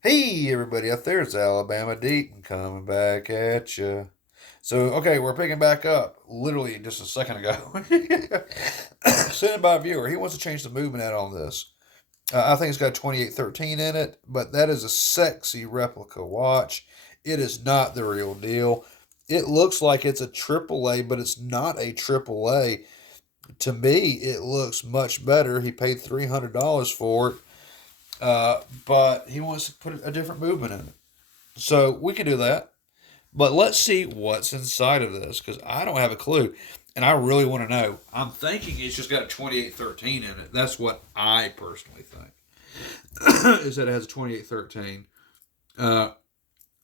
Hey, everybody out there, it's Alabama Deep and coming back at you. So, okay, we're picking back up literally just a second ago. Sent by a viewer. He wants to change the movement out on this. I think it's got 2813 in it, but that is a sexy replica watch. It is not the real deal. It looks like it's a AAA, but it's not a AAA. To me, it looks much better. He paid $300 for it, but he wants to put a different movement in it. So we can do that. But let's see what's inside of this because I don't have a clue. And I really want to know. I'm thinking it's just got a 2813 in it. That's what I personally think. Is that it has a 2813. Uh,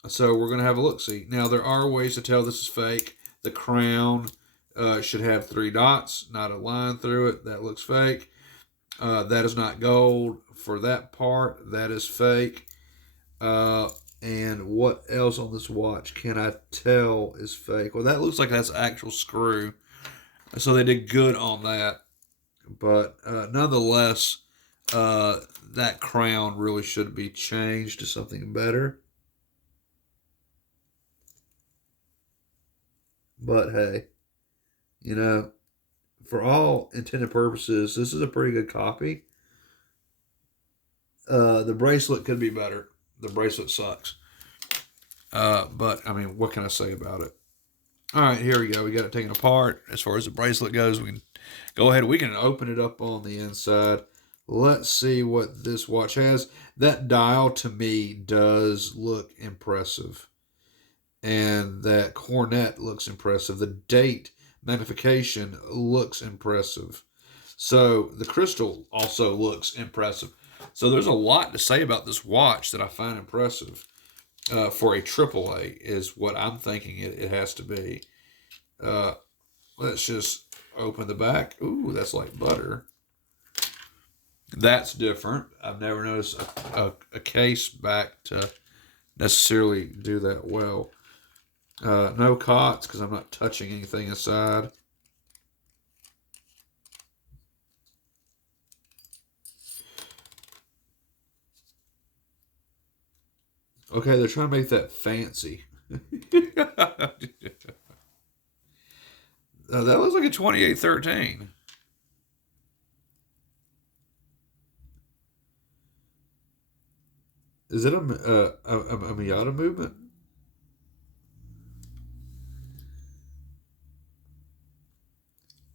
so we're going to have a look see. Now, there are ways to tell this is fake. The crown should have three dots, not a line through it. That looks fake. That is not gold. For that part, that is fake. Uh, and what else on this watch can I tell is fake? Well, that looks like that's actual screw. So they did good on that. But nonetheless, that crown really should be changed to something better. But hey, you know, for all intended purposes, this is a pretty good copy. The bracelet could be better. The bracelet sucks. But I mean, what can I say about it? All right, here we go. We got it taken apart. As far as the bracelet goes, we can go ahead. We can open it up on the inside. Let's see what this watch has. That dial to me does look impressive, and that cornet looks impressive. The date magnification looks impressive. So the crystal also looks impressive. So there's a lot to say about this watch that I find impressive. For a AAA is what I'm thinking it has to be. Uh, let's just open the back. Ooh, that's like butter. That's different. I've never noticed a case back to necessarily do that well. No cots because I'm not touching anything inside. Okay, they're trying to make that fancy. That looks like a 2813. Is it a Miata movement?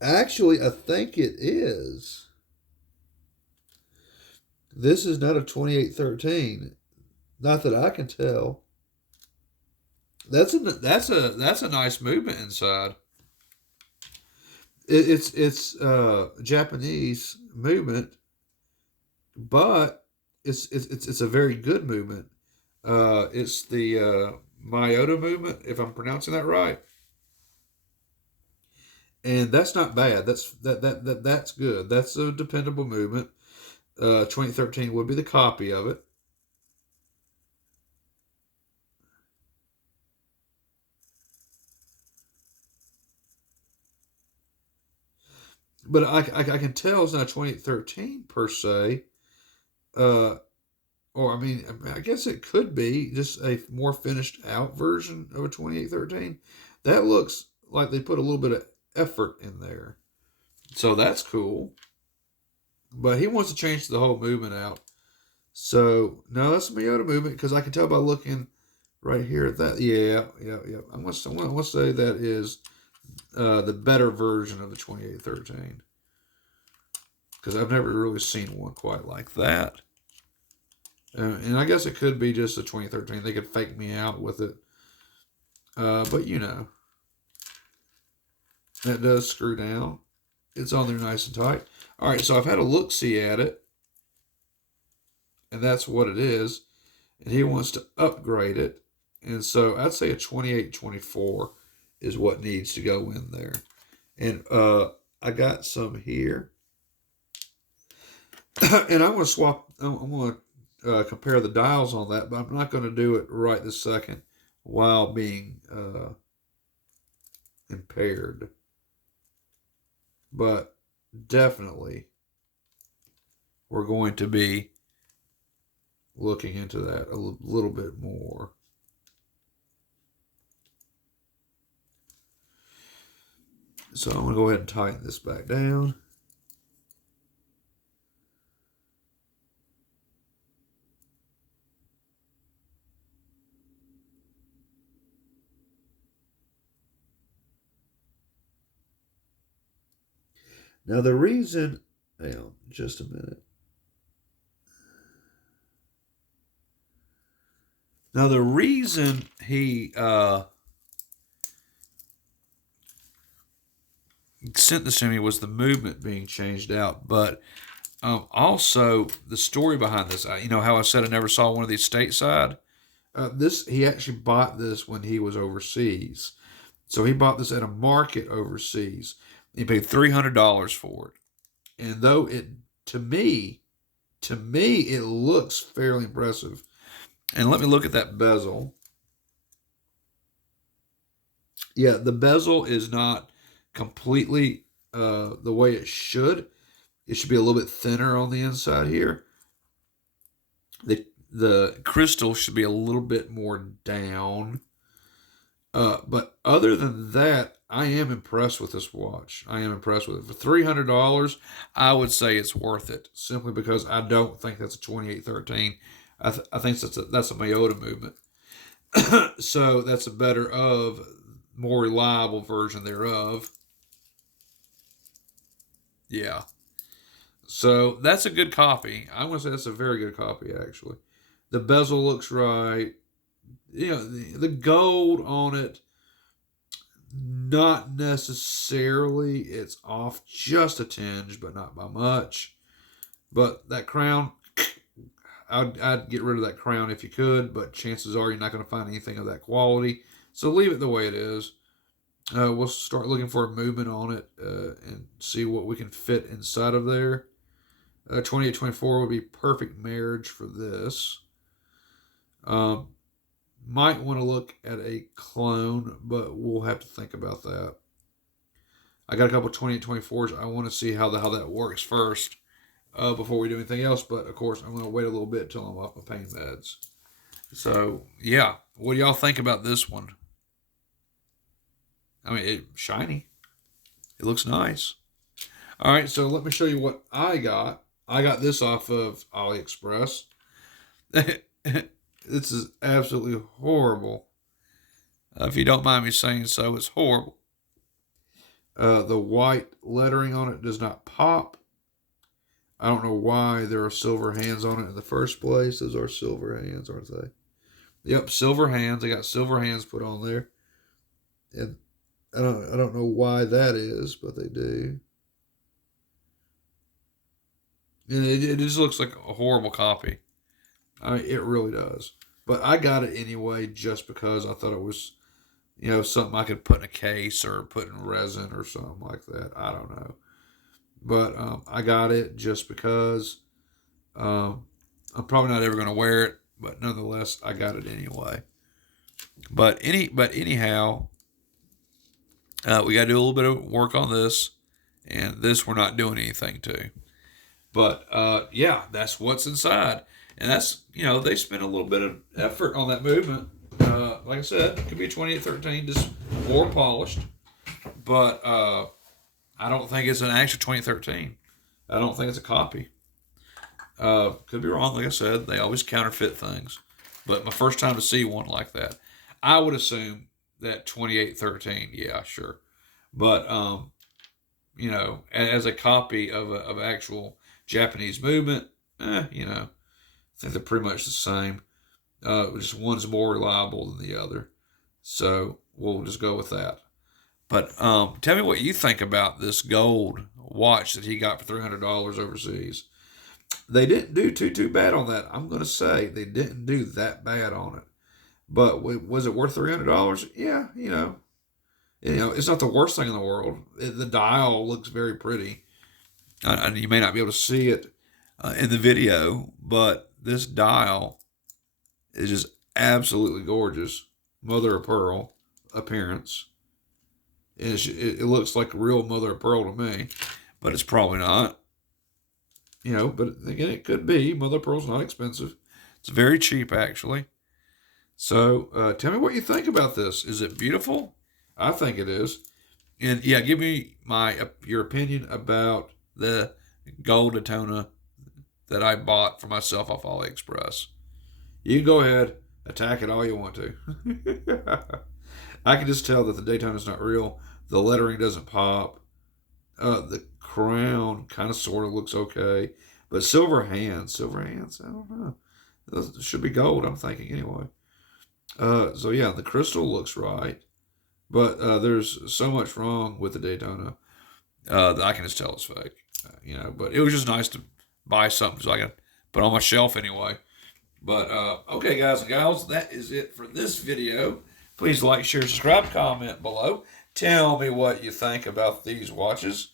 Actually, I think it is. This is not a 2813. Not that I can tell. That's a nice movement inside. It's Japanese movement, but it's a very good movement. It's the Myoto movement, if I'm pronouncing that right, and that's not bad. That's good. That's a dependable movement. 2013 would be the copy of it. But I can tell it's not 2013 per se. Uh, or I guess it could be just a more finished out version of a 2813. That looks like they put a little bit of effort in there, so that's cool. But he wants to change the whole movement out. So no, that's a Miata movement because I can tell by looking right here at that. Yeah, yeah, yeah. I'm gonna say that is the better version of the 2813 because I've never really seen one quite like that. And I guess it could be just a 2013. They could fake me out with it. But that does screw down. It's on there nice and tight. All right, so I've had a look see at it, and that's what it is. And he wants to upgrade it. And so I'd say a 2824 is what needs to go in there. And I got some here. And I'm going to swap, I'm going to compare the dials on that, but I'm not going to do it right this second while being impaired. But definitely we're going to be looking into that a little bit more. So I'm going to go ahead and tighten this back down. Now the reason, hang on just a minute. Now the reason he sent this to me was the movement being changed out, but also the story behind this. You know how I said I never saw one of these stateside? He actually bought this when he was overseas. So he bought this at a market overseas. He paid $300 for it. And though to me, it looks fairly impressive. And let me look at that bezel. Yeah, the bezel is not completely the way it should. It should be a little bit thinner on the inside here. The crystal should be a little bit more down. But other than that, I am impressed with this watch. I am impressed with it. For $300, I would say it's worth it, simply because I don't think that's a 2813. I think that's a Miyota movement. So that's a better more reliable version thereof. Yeah. So that's a good copy. I'm going to say that's a very good copy, actually. The bezel looks right. You know, the gold on it, not necessarily. It's off just a tinge, but not by much. But that crown, I'd get rid of that crown if you could, but chances are you're not going to find anything of that quality. So leave it the way it is. We'll start looking for a movement on it and see what we can fit inside of there. 2824 would be perfect marriage for this. Might want to look at a clone, but we'll have to think about that. I got a couple 2824s. I want to see how that works first before we do anything else. But of course, I'm going to wait a little bit until I'm off my pain meds. So yeah, what do y'all think about this one? I mean, it's shiny. It looks nice. All right, so let me show you what I got. I got this off of AliExpress. This is absolutely horrible. If you don't mind me saying so, it's horrible. The white lettering on it does not pop. I don't know why there are silver hands on it in the first place. Those are silver hands, aren't they? Yep, silver hands. I got silver hands put on there. And I don't know why that is, but they do. And it just looks like a horrible copy. I mean, it really does. But I got it anyway just because I thought it was, something I could put in a case or put in resin or something like that. I don't know. But I got it just because I'm probably not ever going to wear it. But nonetheless, I got it anyway. But anyhow, we got to do a little bit of work on this. And this we're not doing anything to. But yeah, that's what's inside. And that's, they spent a little bit of effort on that movement. Like I said, it could be a 2813, just more polished. But I don't think it's an actual 2013. I don't think it's a copy. Could be wrong. Like I said, they always counterfeit things. But my first time to see one like that, I would assume that 2813, yeah, sure. But, as a copy of actual Japanese movement, I think they're pretty much the same. Just one's more reliable than the other. So we'll just go with that. But tell me what you think about this gold watch that he got for $300 overseas. They didn't do too bad on that. I'm going to say they didn't do that bad on it. But was it worth $300? Yeah, it's not the worst thing in the world. The dial looks very pretty. And you may not be able to see it in the video, but this dial is just absolutely gorgeous. Mother of pearl appearance. It looks like real mother of pearl to me, but it's probably not. But again, it could be. Mother of pearl's not expensive. It's very cheap, actually. So tell me what you think about this. Is it beautiful? I think it is. And yeah, give me your opinion about the gold Daytona that I bought for myself off AliExpress. You can go ahead, attack it all you want to. I can just tell that the Daytona is not real. The lettering doesn't pop. The crown kind of sort of looks okay, but silver hands. I don't know. It should be gold. I'm thinking anyway. So yeah, the crystal looks right, but there's so much wrong with the Daytona that I can just tell it's fake. But it was just nice to buy something so I can put on my shelf anyway. But okay, guys and gals, that is it for this video. Please like, share, subscribe, comment below. Tell me what you think about these watches.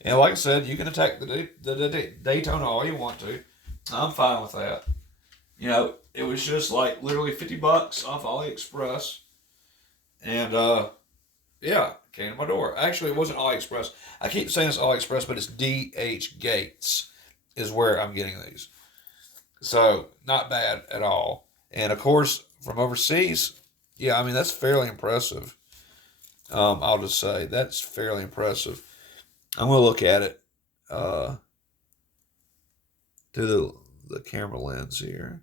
And like I said, you can attack the Daytona all you want to. I'm fine with that. It was just like literally $50 off AliExpress. And yeah, came to my door. Actually, it wasn't AliExpress. I keep saying it's AliExpress, but it's DH Gates is where I'm getting these. So, not bad at all. And of course, from overseas, yeah, I mean, that's fairly impressive. I'll just say, that's fairly impressive. I'm going to look at it through the camera lens here.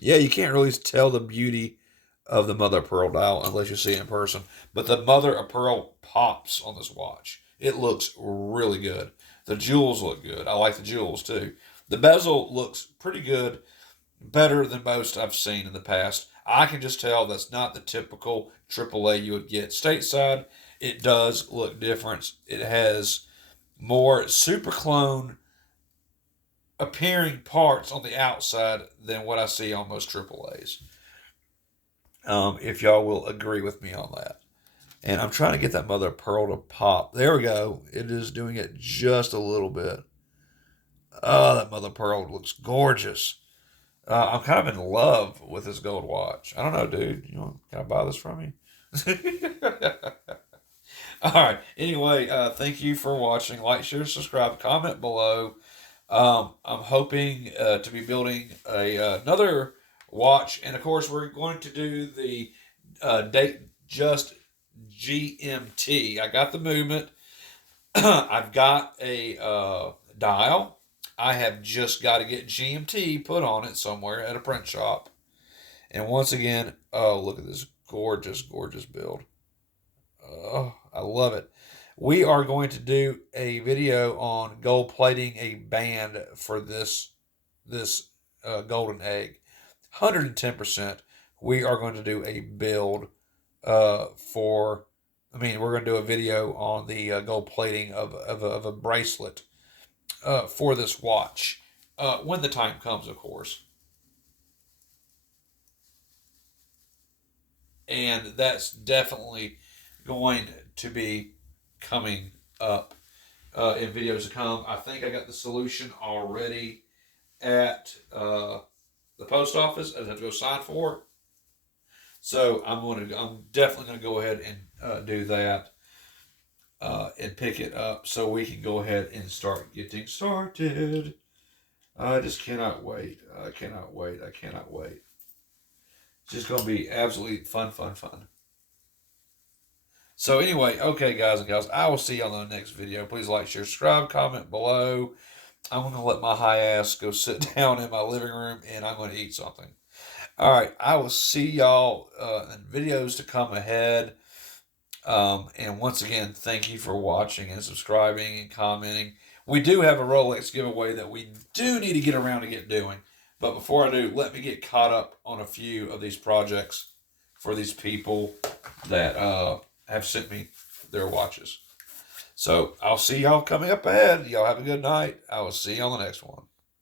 Yeah, you can't really tell the beauty of the mother of pearl dial unless you see it in person. But the mother of pearl pops on this watch. It looks really good. The jewels look good. I like the jewels too. The bezel looks pretty good, better than most I've seen in the past. I can just tell that's not the typical AAA you would get stateside. It does look different. It has more super clone appearing parts on the outside than what I see on most AAAs. If y'all will agree with me on that. And I'm trying to get that mother of pearl to pop. There we go. It is doing it just a little bit. Oh, that mother of pearl looks gorgeous. I'm kind of in love with this gold watch. I don't know, dude. Can I buy this from you? All right. Anyway, thank you for watching. Like, share, subscribe, comment below. I'm hoping to be building another watch, and of course, we're going to do the date just GMT. I got the movement. I've got a dial. I have just got to get GMT put on it somewhere at a print shop. And once again, oh, look at this gorgeous, gorgeous build. Oh, I love it. We are going to do a video on gold plating a band for this golden egg. 110%. We are going to do a build we're going to do a video on the gold plating of a bracelet for this watch when the time comes, of course. And that's definitely going to be coming up in videos to come. I think I got the solution already at the post office. I have to go sign for it. So I'm definitely going to go ahead and do that and pick it up so we can go ahead and start getting started. I just cannot wait. I cannot wait. It's just going to be absolutely fun. So anyway, okay, guys and gals, I will see y'all in the next video. Please like, share, subscribe, comment below. I'm going to let my high ass go sit down in my living room, and I'm going to eat something. All right, I will see y'all in videos to come ahead. And once again, thank you for watching and subscribing and commenting. We do have a Rolex giveaway that we do need to get around to get doing. But before I do, let me get caught up on a few of these projects for these people that have sent me their watches. So I'll see y'all coming up ahead. Y'all have a good night. I will see you on the next one.